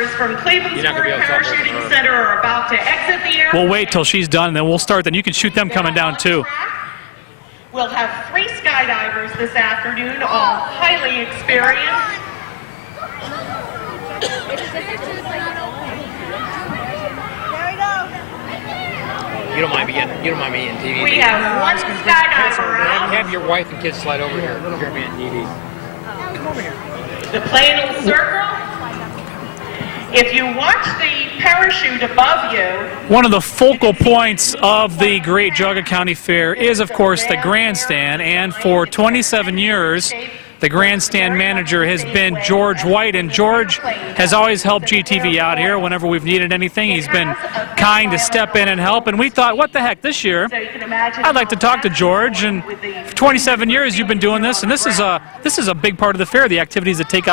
skydivers from Cleveland Sport Parachuting Center are about to exit the airplane. We'll wait till she's done, and then we'll start. Then you can shoot them coming down too. We'll have 3 skydivers this afternoon, all highly experienced. You don't mind me getting TV. We have 1 skydiver out. Have your wife and kids slide over here. You're gonna be on TV. Come over here. The plane will circle. If you watch the parachute above you, one of the focal points of the Great Geauga County Fair is, of course, the grandstand, and for 27 years, the grandstand manager has been George White, and George has always helped GTV out here whenever we've needed anything. He's been kind to step in and help, and we thought, what the heck, this year, I'd like to talk to George, and for 27 years you've been doing this, and this is a big part of the fair, the activities that take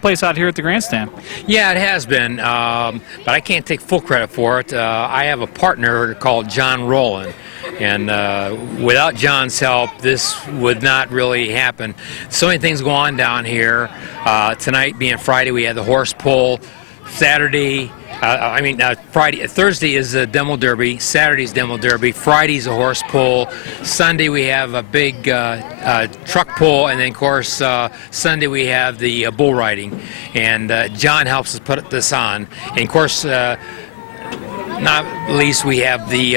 place out here at the grandstand. Yeah, it has been, but I can't take full credit for it. I have a partner called John Rowland, and without John's help, this would not really happen. So many things go on down here. Tonight being Friday, we had the horse pull. Saturday, Thursday is the demo derby. Saturday's demo derby. Friday's a horse pull. Sunday we have a big truck pull, and then of course Sunday we have the bull riding. And John helps us put this on. And of course, not least, we have the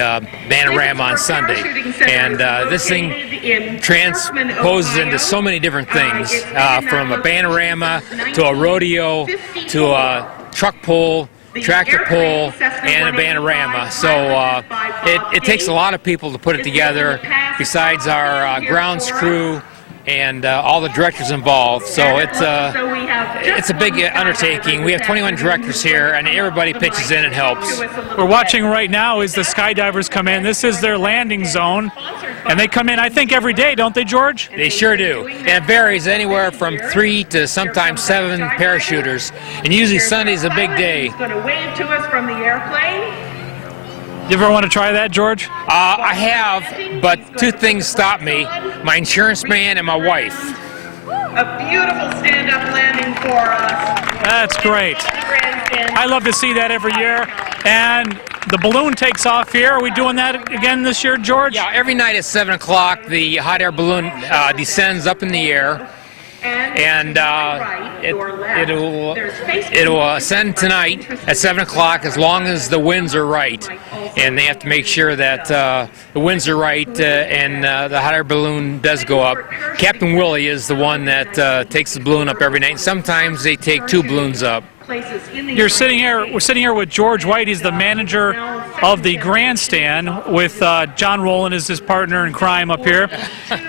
Panorama on Sunday, and this thing transposes into so many different things, from a panorama to a rodeo to a truck pull, tractor pull, and a panorama. So it takes a lot of people to put it together, besides our grounds crew and all the directors involved. So it's a big undertaking. We have 21 directors here, and everybody pitches in and helps. We're watching right now as the skydivers come in. This is their landing zone, and they come in, I think, every day, don't they, George? They sure do. And it varies anywhere from 3 to sometimes 7 parachuters, and usually Sunday's a big day. He's going to wave to us from the airplane. You ever want to try that, George? I have, but 2 things stop me: my insurance man and my wife. A beautiful stand-up landing for us. That's great. I love to see that every year. And the balloon takes off here. Are we doing that again this year, George? Yeah, every night at 7 o'clock, the hot air balloon descends up in the air. And it'll ascend tonight at 7 o'clock as long as the winds are right. And they have to make sure that the winds are right and the hot air balloon does go up. Captain Willie is the one that takes the balloon up every night. And sometimes they take 2 balloons up. We're sitting here with George White. He's the manager of the grandstand, with John Rowland as his partner in crime up here.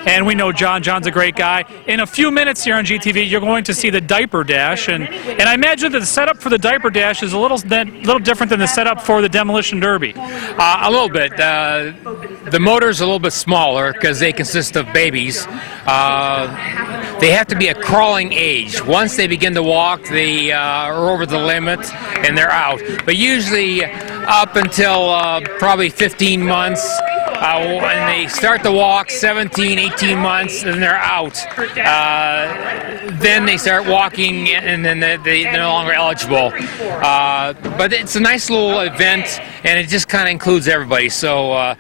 And we know John. John's a great guy. In a few minutes here on GTV, you're going to see the Diaper Dash. And I imagine that the setup for the Diaper Dash is a little different than the setup for the Demolition Derby. A little bit. The motor's a little bit smaller because they consist of babies. They have to be a crawling age. Once they begin to walk, they are over the limit and they're out. But usually up until probably 15 months, when they start to walk, 17, 18 months, then they're out. Then they start walking, and then they're no longer eligible. But it's a nice little event, and it just kind of includes everybody. So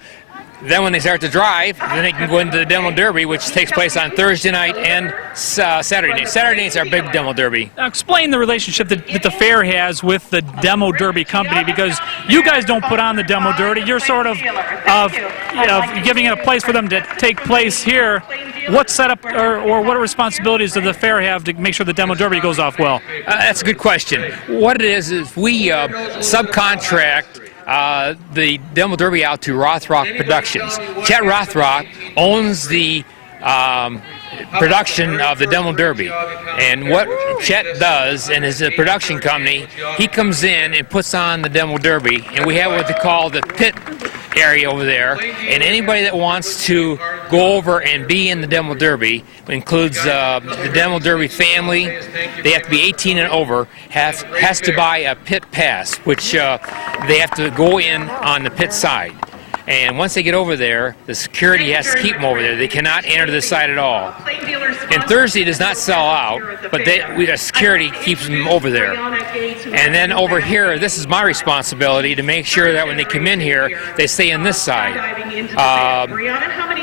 then when they start to drive, then they can go into the Demo Derby, which takes place on Thursday night and Saturday night. Saturday night's our big Demo Derby. Now explain the relationship that the fair has with the Demo Derby company, because you guys don't put on the Demo Derby. You're sort of giving it a place for them to take place here. What setup or what responsibilities does the fair have to make sure the Demo Derby goes off well? That's a good question. What it is we subcontract the Demo Derby out to Rothrock Productions. Chet Rothrock owns the production of the Demo Derby, and what Chet does and is a production company, he comes in and puts on the Demo Derby, and we have what they call the pit area over there, and anybody that wants to go over and be in the Demo Derby, includes the Demo Derby family, they have to be 18 and over, has to buy a pit pass, which they have to go in on the pit side. And once they get over there, the security has to keep them over there. They cannot enter this side at all. And Thursday does not sell out, but the security keeps them over there. And then over here, this is my responsibility to make sure that when they come in here, they stay on this side.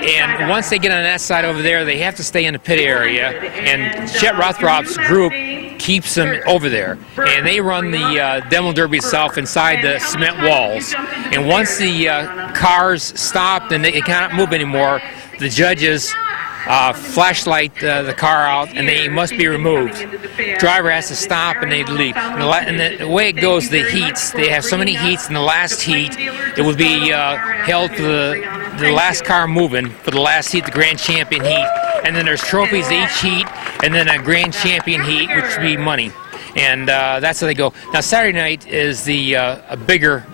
And once they get on that side over there, they have to stay in the pit area. And Chet Rothrop's group keeps them over there. And they run the demo derby itself inside the cement walls. And once the cars stop and they cannot move anymore, the judges flashlight the car out and they must be removed. Driver has to stop and they leave. And the way it goes, the heats, they have so many heats. In the last heat, it will be held for the last car moving for the last heat, the grand champion heat. And then there's trophies each heat, and then a grand champion heat, which would be money. And that's how they go. Now Saturday night is the a bigger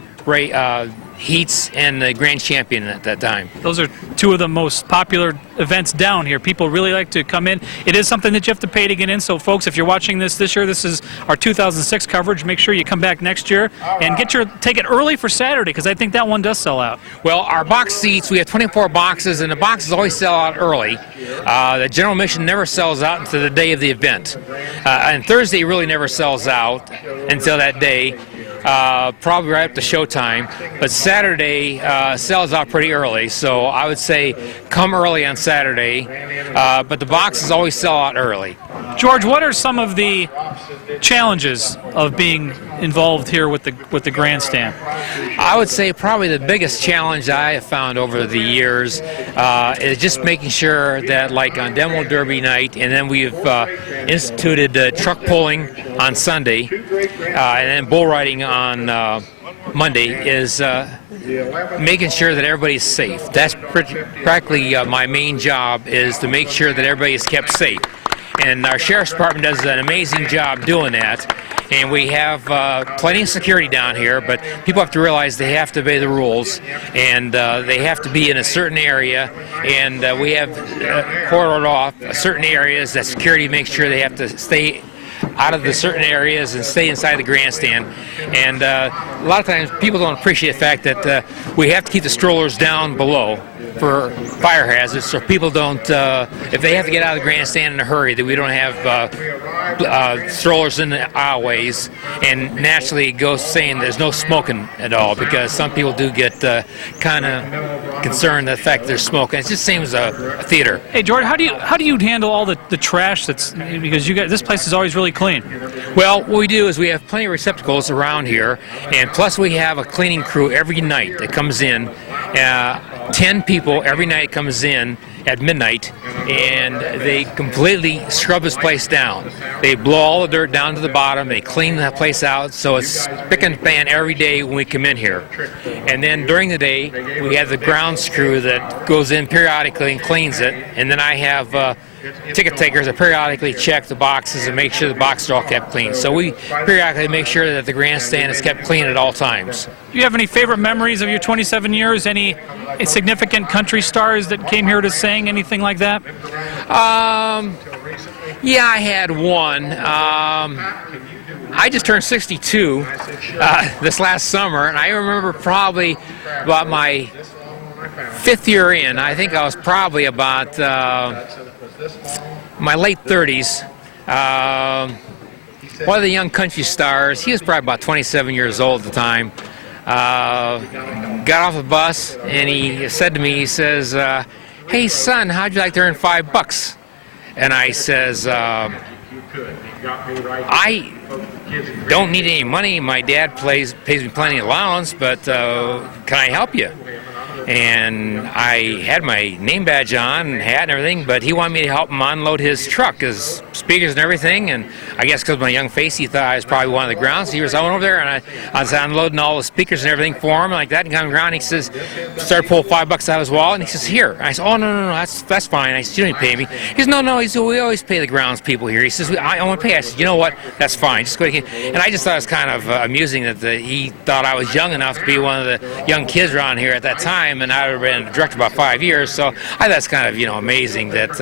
heats and the grand champion at that time. Those are two of the most popular events down here. People really like to come in. It is something that you have to pay to get in. So folks, if you're watching this year, this is our 2006 coverage. Make sure you come back next year and get your ticket early for Saturday, because I think that one does sell out. Well, our box seats, we have 24 boxes, and the boxes always sell out early. The general admission never sells out until the day of the event. And Thursday really never sells out until that day. Probably right up to showtime, but Saturday sells out pretty early, so I would say come early on Saturday, but the boxes always sell out early. George, what are some of the challenges of being involved here with the grandstand? I would say probably the biggest challenge I have found over the years is just making sure that, like on Demo Derby night, and then we've instituted truck pulling on Sunday, and then bull riding on Monday, is making sure that everybody's safe. That's practically my main job, is to make sure that everybody is kept safe. And our Sheriff's Department does an amazing job doing that. And we have plenty of security down here, but people have to realize they have to obey the rules, and they have to be in a certain area, and we have cordored off certain areas that security makes sure they have to stay out of the certain areas and stay inside the grandstand. And a lot of times people don't appreciate the fact that we have to keep the strollers down below for fire hazards, so people don't, if they have to get out of the grandstand in a hurry, that we don't have strollers in the aisleways. And naturally it goes saying there's no smoking at all, because some people do get kind of concerned the fact that there's smoke. And it's just the same as a theater. Hey George, how do you handle all the trash that's, because you guys, this place is always really clean? Well, what we do is we have plenty of receptacles around here, and plus we have a cleaning crew every night that comes in. 10 people every night comes in at midnight, and they completely scrub this place down. They blow all the dirt down to the bottom, they clean the place out, so it's spick and span every day when we come in here. And then during the day, we have the grounds crew that goes in periodically and cleans it, and then I have ticket takers that periodically check the boxes and make sure the boxes are all kept clean. So we periodically make sure that the grandstand is kept clean at all times. Do you have any favorite memories of your 27 years? Any significant country stars that came here to sing, anything like that? Yeah, I had one. I just turned 62 this last summer, and I remember probably about my 5th year in. I think I was probably about my late 30s. One of the young country stars, he was probably about 27 years old at the time, got off the bus and he said to me, he says, "Hey son, how'd you like to earn $5? And I says, I don't need any money. My dad pays me plenty of allowance, but can I help you? And I had my name badge on and hat and everything, but he wanted me to help him unload his truck, his speakers and everything. And I guess because of my young face, he thought I was probably one of the grounds. He was going over there, and I was unloading all the speakers and everything for him like that. And coming around, he says, started pulling $5 out of his wallet, and he says, "Here." And I said, "Oh, no, that's fine." I said, "You don't need to pay me." He says, No. He said, "We always pay the grounds people here." He says, I want to pay. I said, "You know what? That's fine. Just go ahead." And I just thought it was kind of amusing that he thought I was young enough to be one of the young kids around here at that time, and I would have been a director about 5 years. So I thought that's kind of, amazing that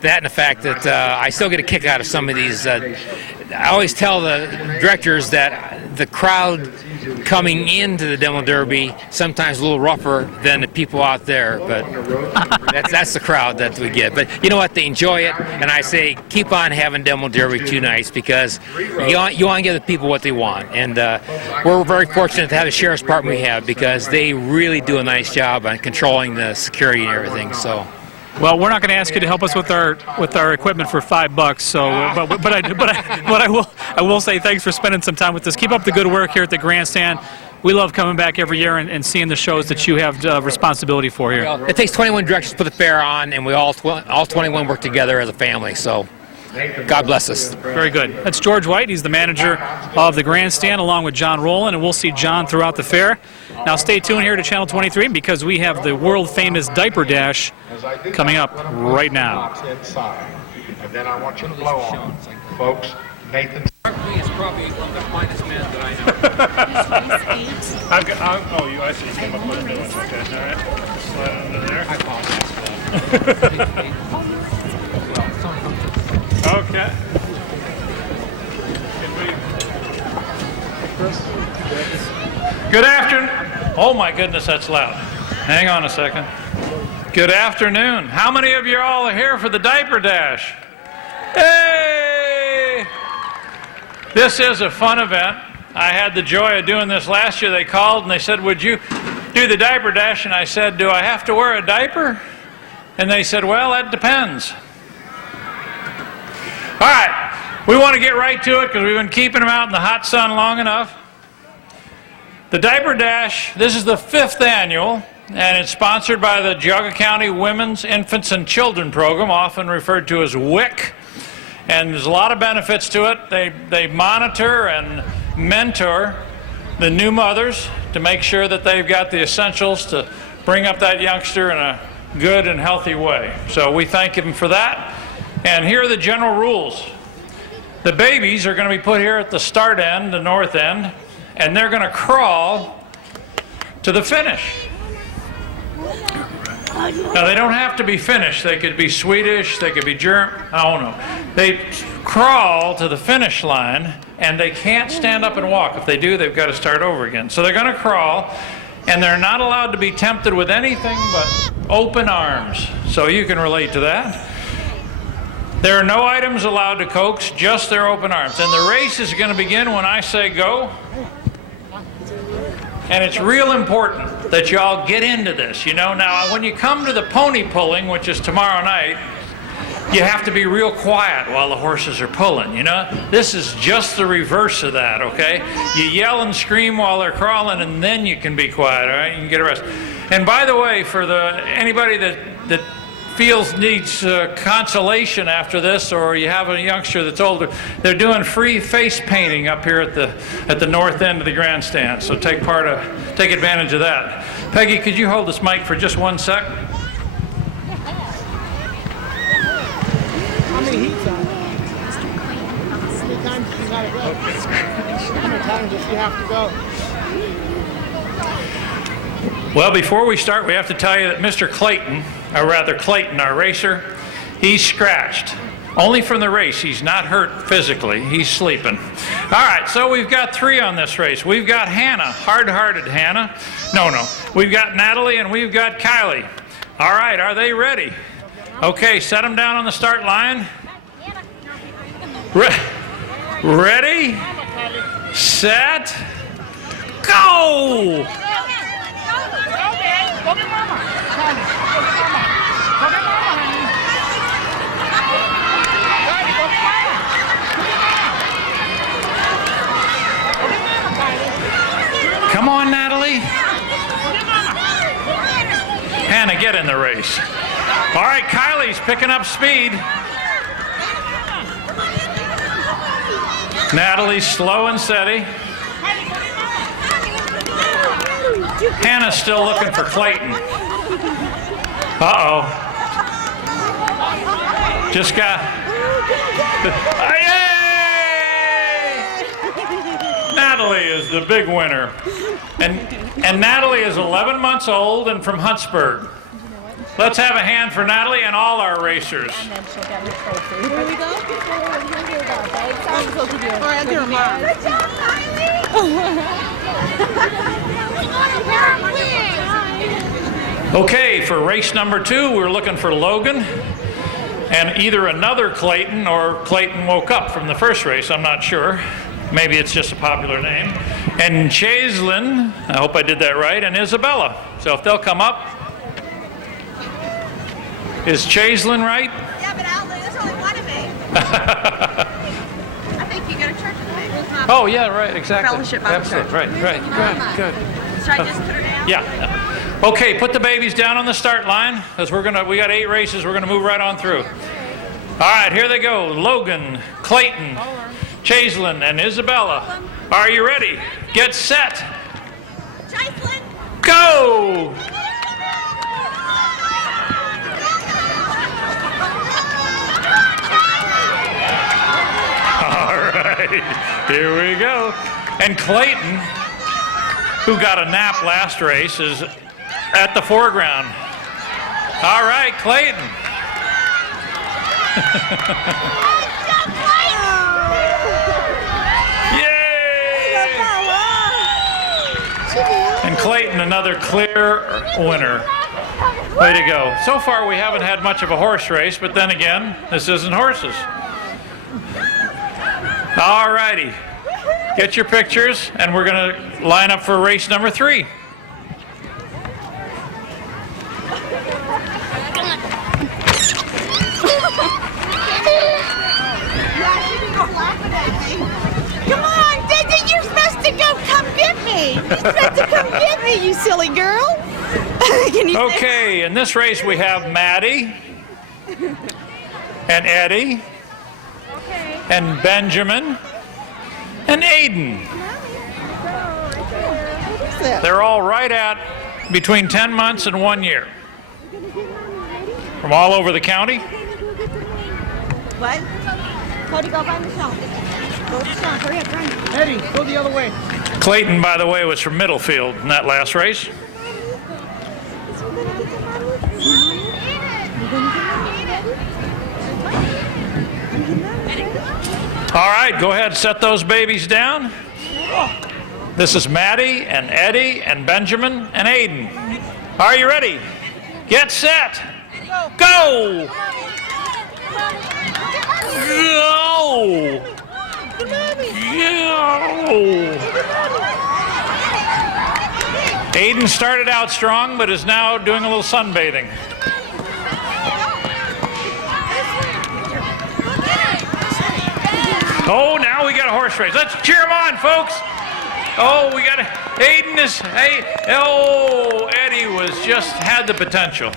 that and the fact that I still get a kick out of some of these. I always tell the directors that the crowd coming into the demo derby sometimes a little rougher than the people out there, but that's the crowd that we get. But you know what? They enjoy it, and I say keep on having demo derby 2 nights because you want to give the people what they want. And we're very fortunate to have the sheriff's department we have because they really do a nice job on controlling the security and everything. So. Well, we're not going to ask you to help us with our equipment for $5. So, I will say thanks for spending some time with us. Keep up the good work here at the grandstand. We love coming back every year and seeing the shows that you have responsibility for here. Well, it takes 21 directions to put the fair on, and we all 21 work together as a family. So, God bless us. Very good. That's George White. He's the manager of the grandstand, along with John Rowland, and we'll see John throughout the fair. Now, stay tuned here to Channel 23 because we have the world-famous Diaper Dash coming up right now. And then I want you to blow on, folks. Nathan. Is probably one of the finest men that I know. Oh, I see. You came up with a new one. Okay, all right. Slide it under there. I apologize for that. Okay. Good afternoon. Oh my goodness, that's loud. Hang on a second. Good afternoon. How many of you all are here for the Diaper Dash? Hey! This is a fun event. I had the joy of doing this last year. They called and they said, would you do the Diaper Dash? And I said, do I have to wear a diaper? And they said, well, that depends. All right, we want to get right to it because we've been keeping them out in the hot sun long enough. The Diaper Dash, this is the 5th annual, and it's sponsored by the Geauga County Women's, Infants, and Children Program, often referred to as WIC. And there's a lot of benefits to it. They monitor and mentor the new mothers to make sure that they've got the essentials to bring up that youngster in a good and healthy way. So we thank them for that. And here are the general rules. The babies are going to be put here at the start end, the north end, and they're going to crawl to the finish. Now, they don't have to be Finnish. They could be Swedish, they could be German, I don't know. They crawl to the finish line, and they can't stand up and walk. If they do, they've got to start over again. So they're going to crawl, and they're not allowed to be tempted with anything but open arms. So you can relate to that. There are no items allowed to coax, just their open arms. And the race is going to begin when I say go. And it's real important that you all get into this, you know. Now, when you come to the pony pulling, which is tomorrow night, you have to be real quiet while the horses are pulling, you know. This is just the reverse of that, okay? You yell and scream while they're crawling, and then you can be quiet, all right? You can get a rest. And by the way, for anybody that needs consolation after this, or you have a youngster that's older, they're doing free face painting up here at the north end of the grandstand. So take advantage of that. Peggy, could you hold this mic for just 1 sec? How many heats are there? How many times do you gotta go? How many times does you have to go? Well, before we start, we have to tell you that Mr. Clayton, our racer, he's scratched. Only from the race. He's not hurt physically. He's sleeping. All right, so we've got 3 on this race. We've got Hannah, hard-hearted Hannah. No. We've got Natalie and we've got Kylie. All right, are they ready? Okay, set them down on the start line. Ready, set, go! Go get mama. Go get mama, honey. Go get mama. Come on, Natalie. Hannah, get in the race. All right, Kylie's picking up speed. Natalie's slow and steady. Hannah's still looking for Clayton. Uh-oh. Just got... Yay! Natalie is the big winner. And Natalie is 11 months old and from Huntsburg. Let's have a hand for Natalie and all our racers. Here we go. All right, I'll do her mom. Good job, Kylie. Okay, for race number 2, we're looking for Logan and either another Clayton or Clayton woke up from the first race. I'm not sure. Maybe it's just a popular name. And Chaislin, I hope I did that right, and Isabella. So if they'll come up. Is Chaislin right? Yeah, but there's only one of me. I think you go to church with me. Oh, yeah, right, exactly. Fellowship Bible Absolutely, Church. right, good. Should I just put her down? Yeah. Okay, put the babies down on the start line, because we got 8 races. We're gonna move right on through. All right, here they go. Logan, Clayton, Chaislin, and Isabella. Are you ready? Get set. Chaislin! Go! All right, here we go. And Clayton, who got a nap last race, is at the foreground. All right, Clayton. Yay! And Clayton, another clear winner. Way to go. So far, we haven't had much of a horse race, but then again, this isn't horses. All righty. Get your pictures, and we're going to line up for race number 3. Come on, Daisy, you're supposed to go come get me. You're supposed to come get me, you silly girl. Can you Okay, in this race we have Maddie and Eddie and Benjamin and Aiden. They're all right at between 10 months and 1 year. From all over the county. What? Cody, go by Michelle. Go to Sean. Hurry up, run. Eddie, go the other way. Clayton, by the way, was from Middlefield in that last race. All right, go ahead, set those babies down. This is Maddie and Eddie and Benjamin and Aiden. Are you ready? Get set. Go! Go! Go! Aiden started out strong, but is now doing a little sunbathing. Oh, now we got a horse race. Let's cheer him on, folks. Oh, we got Aiden is, hey, oh, Eddie was just had the potential.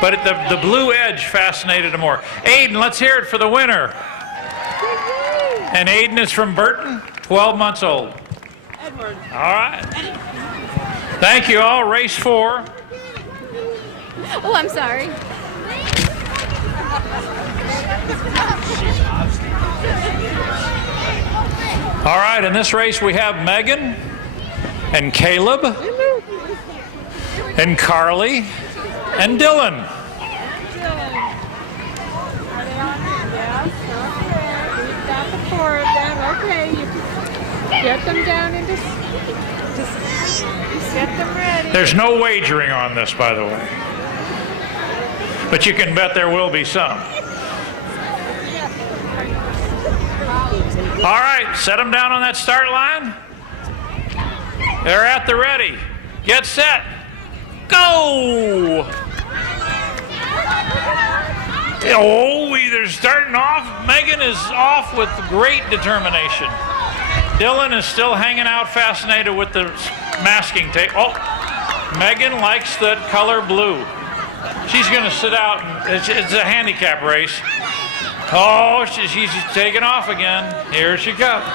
But the blue edge fascinated him more. Aiden, let's hear it for the winner. And Aiden is from Burton, 12 months old. Edward. All right. Thank you all. Race 4. Oh, I'm sorry. All right, in this race we have Megan and Caleb and Carly and Dylan. We've got the 4 of them. Okay, you get them down into, just get them ready. There's no wagering on this, by the way. But you can bet there will be some. All right, set them down on that start line. They're at the ready. Get set. Go! Oh, they're starting off. Megan is off with great determination. Dylan is still hanging out, fascinated with the masking tape. Oh, Megan likes the color blue. She's going to sit out. It's a handicap race. Oh, she's taking off again. Here she comes.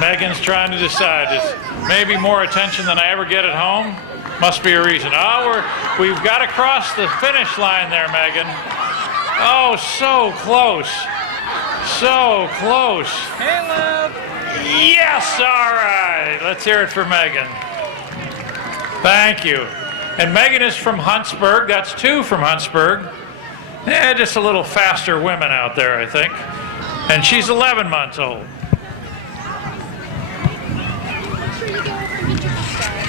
Megan's trying to decide. It's maybe more attention than I ever get at home. Must be a reason. Oh, we've got to cross the finish line there, Megan. Oh, so close. So close. Caleb! Yes, all right. Let's hear it for Megan. Thank you. And Megan is from Huntsburg. That's 2 from Huntsburg. Yeah, just a little faster women out there, I think. And she's 11 months old.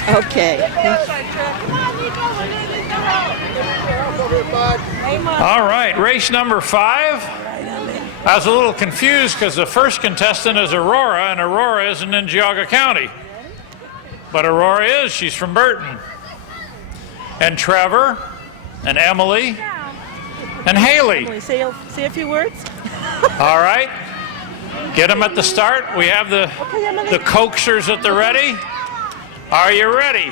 Okay. All right, race number 5. I was a little confused because the first contestant is Aurora, and Aurora isn't in Geauga County. But Aurora is. She's from Burton. And Trevor, and Emily, and Haley. Say a few words. All right. Get them at the start. We have the coaxers at the ready. Are you ready?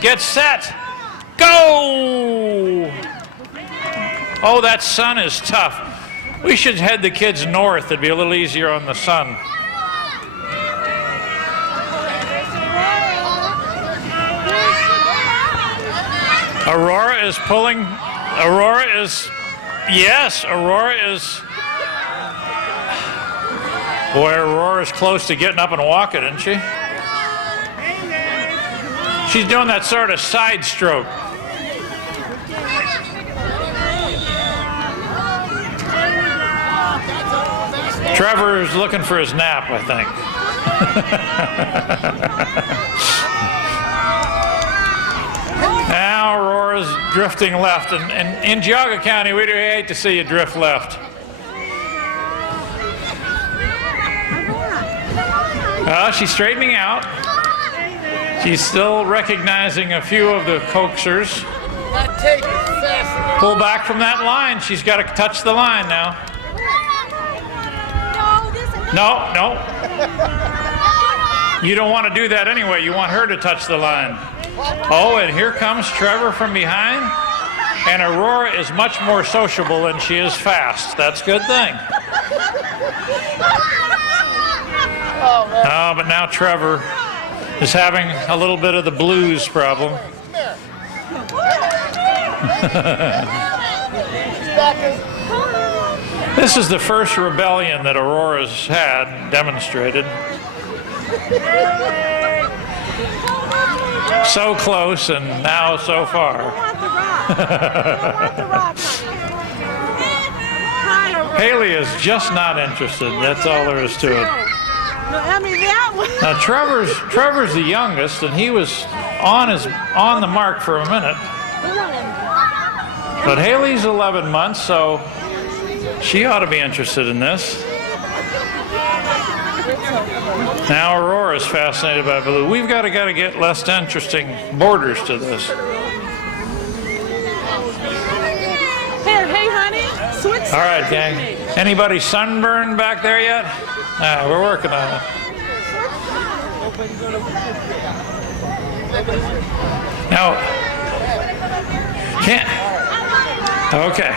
Get set. Go! Oh, that sun is tough. We should head the kids north. It'd be a little easier on the sun. Aurora is pulling. Aurora is. Yes, Aurora is. Boy, Aurora's close to getting up and walking, isn't she? She's doing that sort of side stroke. Trevor is looking for his nap, I think. Now Aurora's drifting left, and in Geauga County, we do hate to see you drift left. She's straightening out. She's still recognizing a few of the coaxers. Pull back from that line. She's got to touch the line now. No. You don't want to do that anyway. You want her to touch the line. Oh, and here comes Trevor from behind. And Aurora is much more sociable than she is fast. That's a good thing. Oh, but now Trevor is having a little bit of the blues problem. This is the first rebellion that Aurora's had demonstrated. So close and now so far. Haley is just not interested. That's all there is to it. Now Trevor's the youngest, and he was on the mark for a minute. But Haley's 11 months, so she ought to be interested in this. Now Aurora's fascinated by blue. We've got to get less interesting borders to this. Hey, honey, switch. All right, gang. Anybody sunburned back there yet? We're working on it. Now, okay.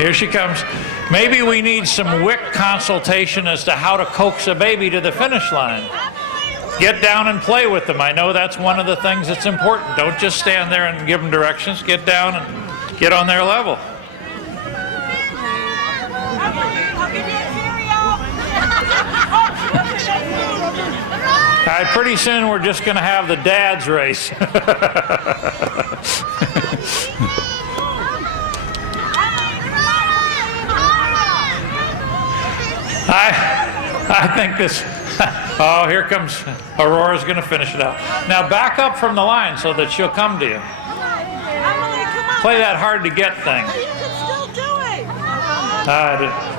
Here she comes. Maybe we need some WIC consultation as to how to coax a baby to the finish line. Get down and play with them. I know that's one of the things that's important. Don't just stand there and give them directions. Get down and get on their level. All right, pretty soon we're just going to have the dad's race. I think this, oh, here comes, Aurora's going to finish it out. Now back up from the line so that she'll come to you. Play that hard to get thing.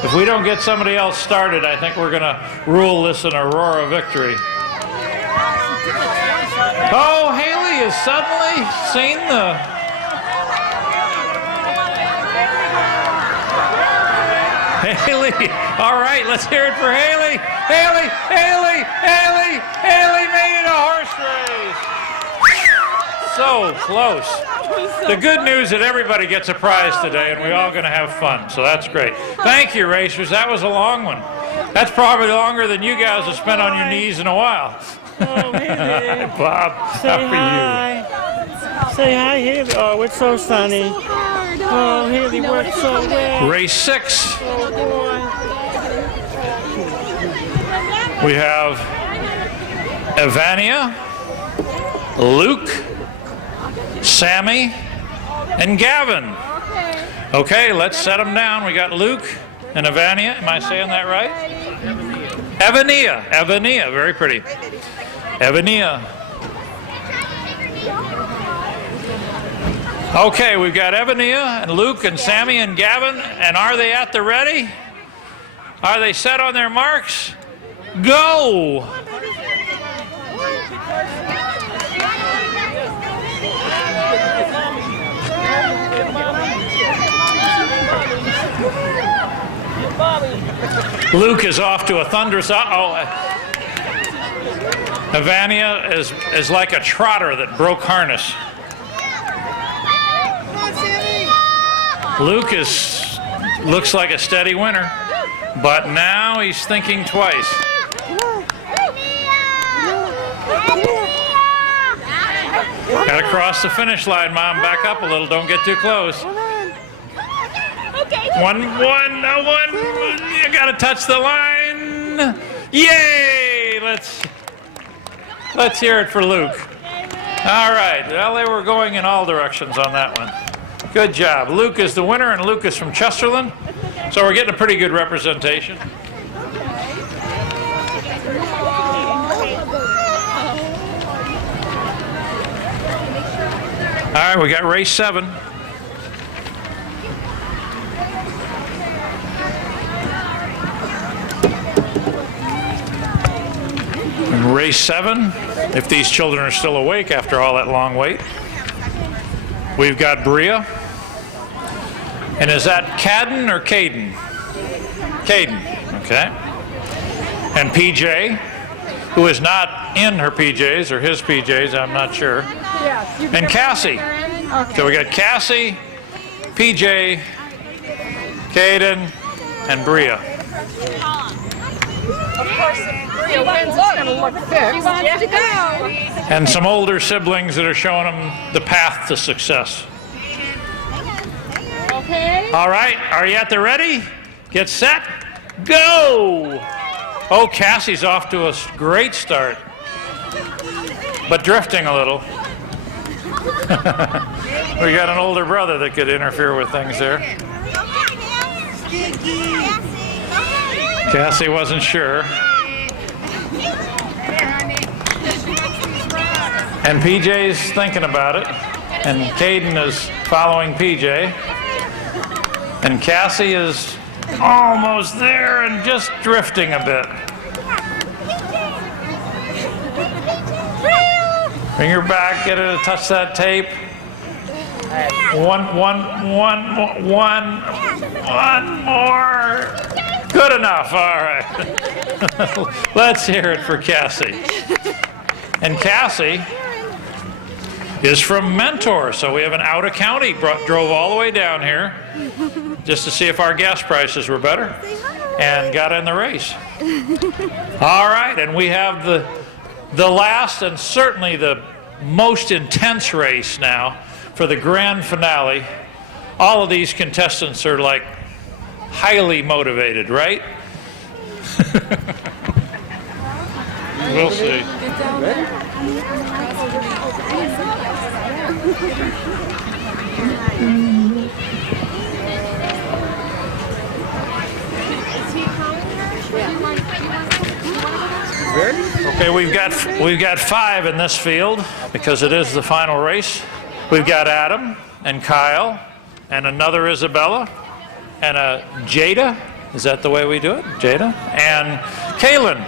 If we don't get somebody else started, I think we're going to rule this an Aurora victory. Oh, Haley has suddenly seen the... Haley, all right, let's hear it for Haley. Haley made it a horse race. So close. The good news is that everybody gets a prize today, and we're all going to have fun, so that's great. Thank you, racers. That was a long one. That's probably longer than you guys have spent on your knees in a while. Oh, Haley. Bob, how are you? Say hi, Haley. Oh, it's so sunny. Oh, Haley worked so well. Race 6. Oh, boy. We have Evania, Luke, Sammy, and Gavin. Okay, let's set them down. We got Luke and Evania. Am I saying that right? Evania, very pretty. Evania. Okay, we've got Evania and Luke and Sammy and Gavin, and are they at the ready? Are they set on their marks? Go! Luke is off to a thunderous. Evania is like a trotter that broke harness. Luke looks like a steady winner, but now he's thinking twice. Got to cross the finish line, Mom. Back up a little. Don't get too close. One. You got to touch the line. Yay! Let's hear it for Luke. All right. Well, they were going in all directions on that one. Good job. Luke is the winner, and Luke is from Chesterland. So we're getting a pretty good representation. All right, we got race 7. In race 7, if these children are still awake after all that long wait, we've got Bria. And is that Cadden or Caden? Caden, okay. And PJ, who is not in her PJs or his PJs, I'm not sure. And Cassie. So we got Cassie, PJ, Caden, and Bria. Of course, if Bria wins, it's going to look fixed. She wants to go. And some older siblings that are showing them the path to success. Okay. All right, are you at the ready? Get set, go! Oh, Cassie's off to a great start, but drifting a little. We got an older brother that could interfere with things there. Cassie wasn't sure. And PJ's thinking about it. And Caden is following PJ. And Cassie is almost there and just drifting a bit. Bring her back, get her to touch that tape. One more. Good enough, all right. Let's hear it for Cassie. And Cassie is from Mentor, so we have an out-of-county, drove all the way down here just to see if our gas prices were better, and got in the race. All right, and we have the last and certainly the most intense race now for the grand finale. All of these contestants are like highly motivated, right? We'll see. Okay, we've got 5 in this field because it is the final race. We've got Adam and Kyle and another Isabella and a Jada. Is that the way we do it? Jada? And Kaylin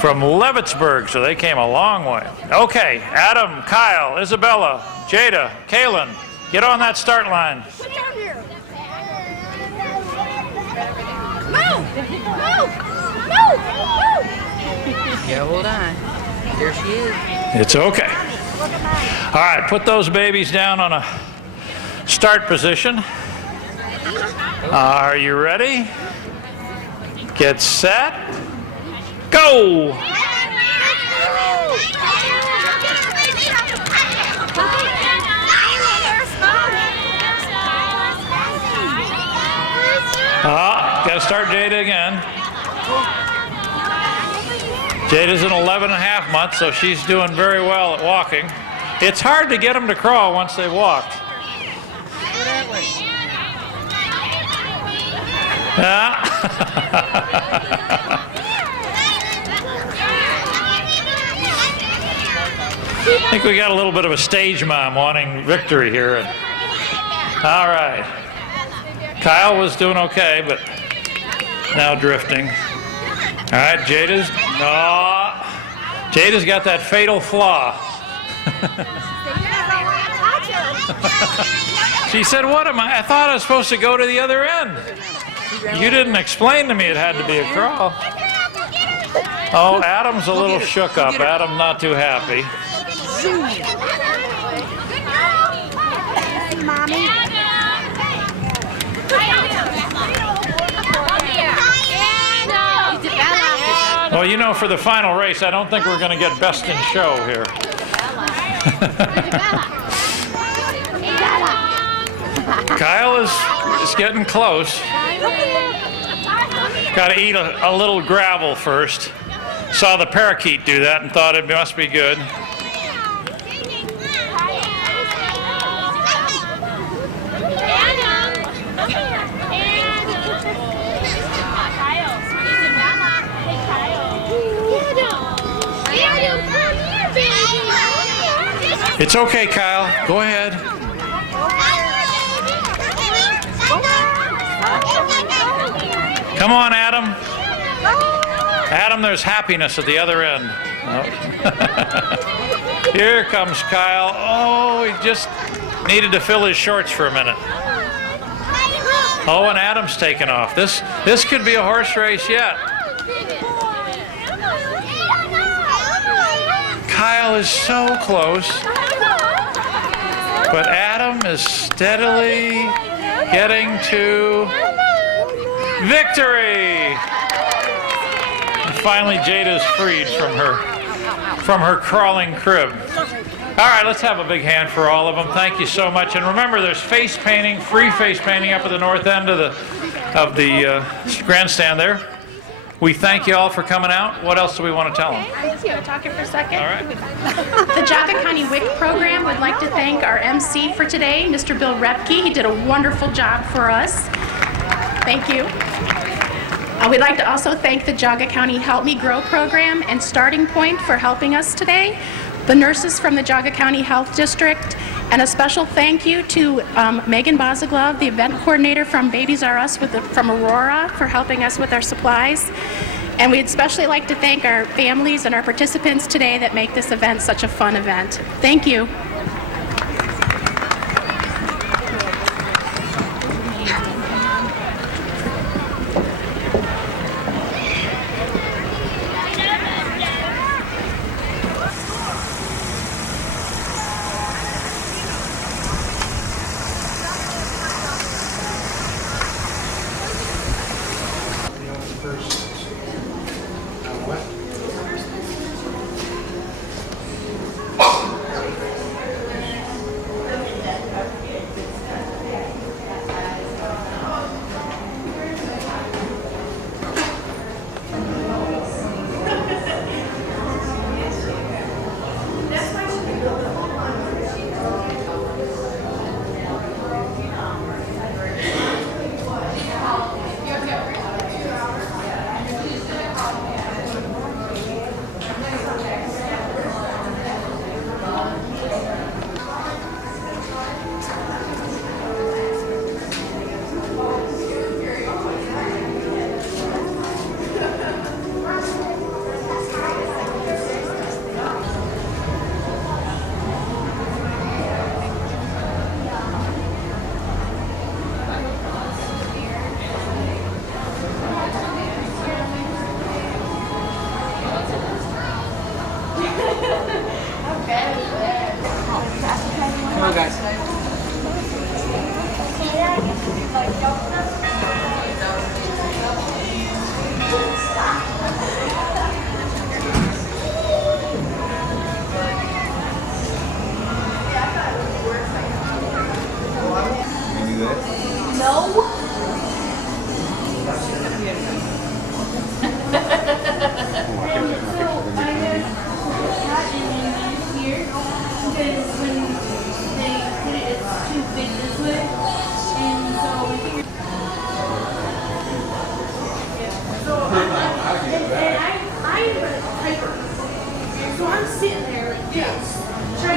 from Levittsburg, so they came a long way. Okay, Adam, Kyle, Isabella, Jada, Kaylin, get on that start line. Yeah, hold on. There she is. It's okay. All right, put those babies down on a start position. Are you ready? Get set. Go! Got to start Jada again. Jada's an 11.5 months, so she's doing very well at walking. It's hard to get them to crawl once they've walked. think we got a little bit of a stage mom wanting victory here. All right. Kyle was doing okay, but now drifting. All right, Jada's got that fatal flaw. She said, what am I thought I was supposed to go to the other end. You didn't explain to me it had to be a crawl. Oh, Adam's a little shook up. Adam not too happy. Mommy. Well, you know, for the final race, I don't think we're going to get best in show here. Kyle is getting close. Got to eat a little gravel first. Saw the parakeet do that and thought it must be good. It's okay, Kyle. Go ahead. Come on, Adam. Adam, there's happiness at the other end. Oh. Here comes Kyle. Oh, he just needed to fill his shorts for a minute. Oh, and Adam's taken off. This could be a horse race yet. Kyle is so close. But Adam is steadily getting to victory. And finally, Jada's freed from her crawling crib. All right, let's have a big hand for all of them. Thank you so much. And remember, there's face painting, free face painting up at the north end of the grandstand there. We thank you all for coming out. What else do we want to tell them? Thank you. Talking for a second. All right. The Jaga County WIC program would like to thank our MC for today, Mr. Bill Repke. He did a wonderful job for us. Thank you. We'd like to also thank the Jaga County Help Me Grow program and Starting Point for helping us today, the nurses from the Jaga County Health District, and a special thank you to Megan Bozaglove, the event coordinator from Babies R Us from Aurora, for helping us with our supplies. And we'd especially like to thank our families and our participants today that make this event such a fun event. Thank you. So I'm sitting there like this, trying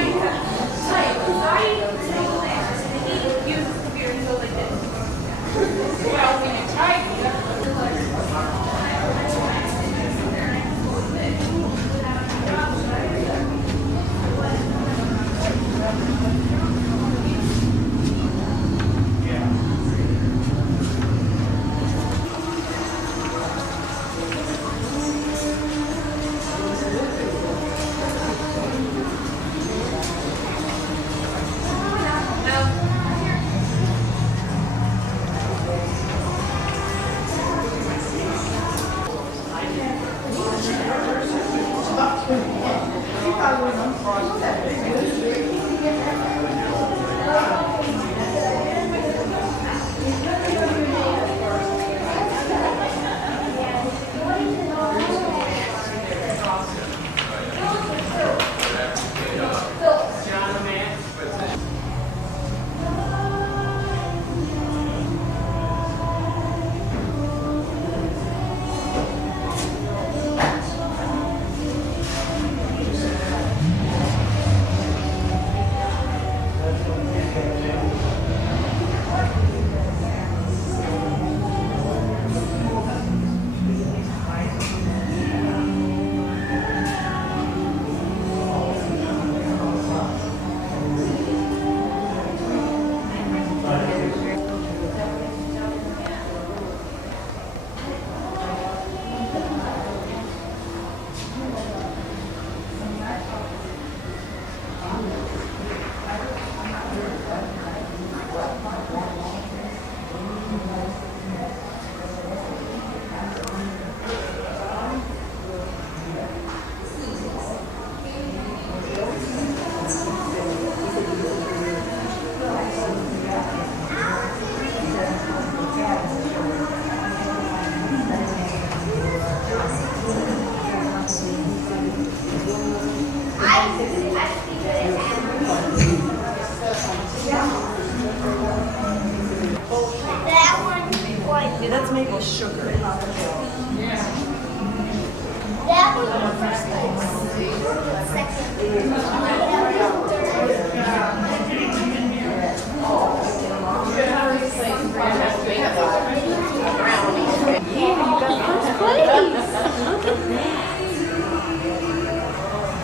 That's maple sugar.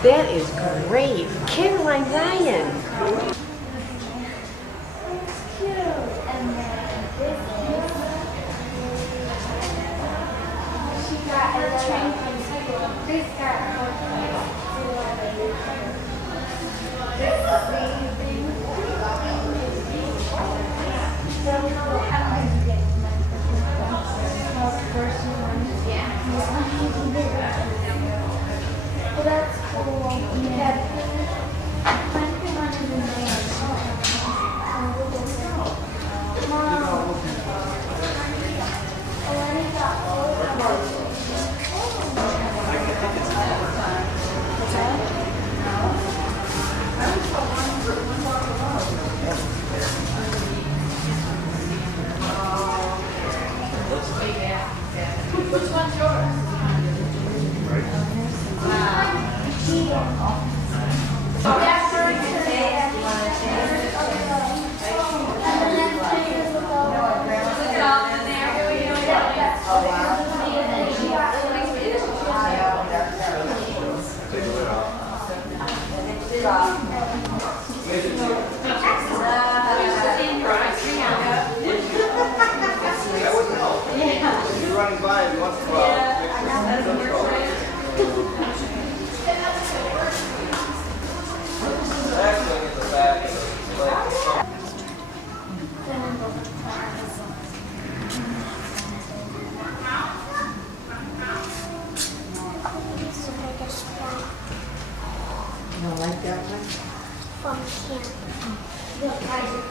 That is great. Caroline Ryan. You don't like that one? From camp. The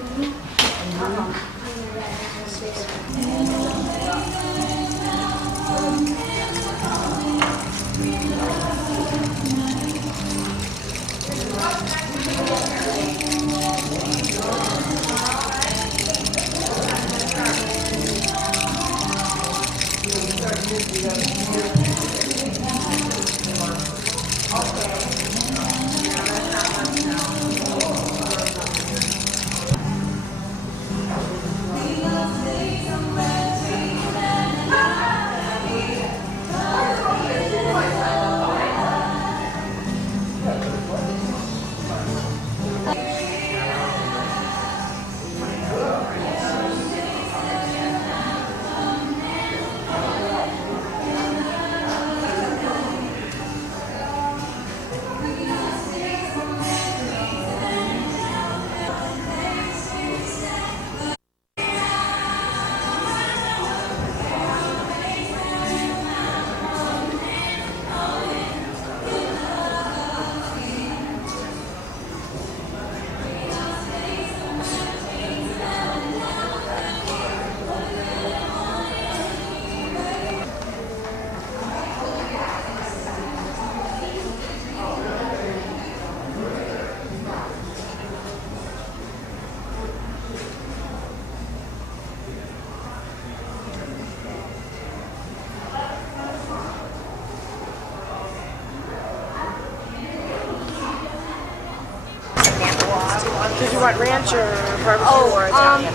Did you want ranch or barbecue or Italian?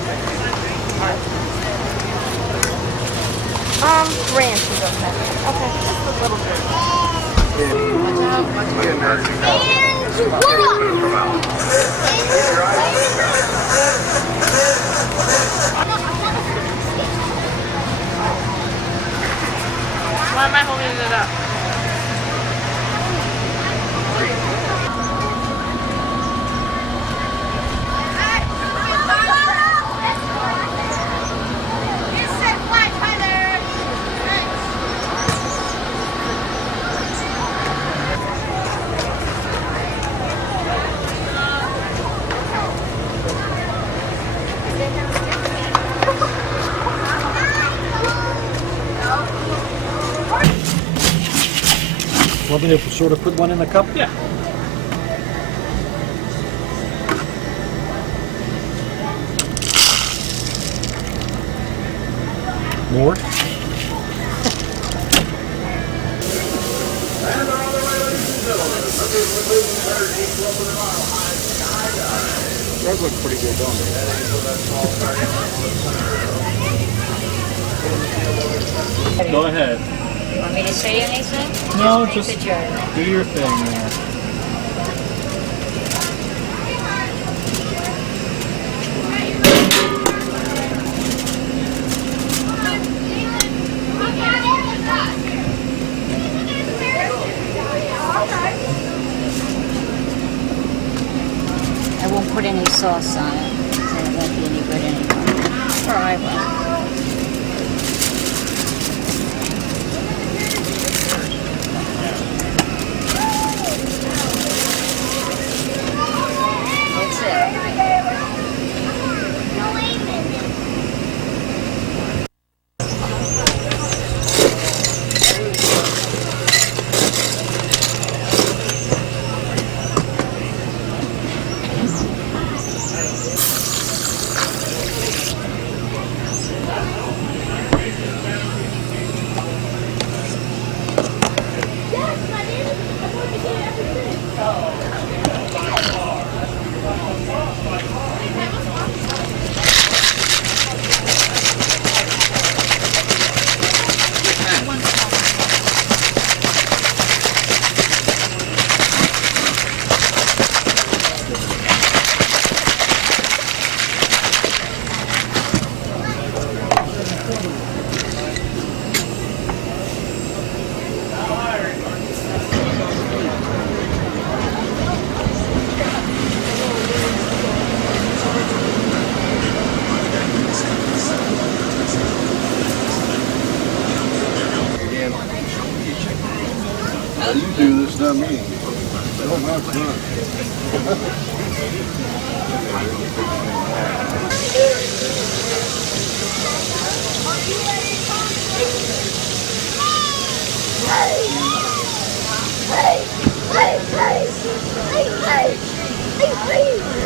Ranch is okay. Okay, just a little bit. Why am I holding it up? Want me to sort of put one in the cup? Yeah. More? Those look pretty good, don't they? Go ahead. Want me to say anything? No, Make just the joke. do your thing there. I won't put any sauce on it, so it won't be any good anymore. Or I will. That's it. You do this, not me. Don't have fun. Hey!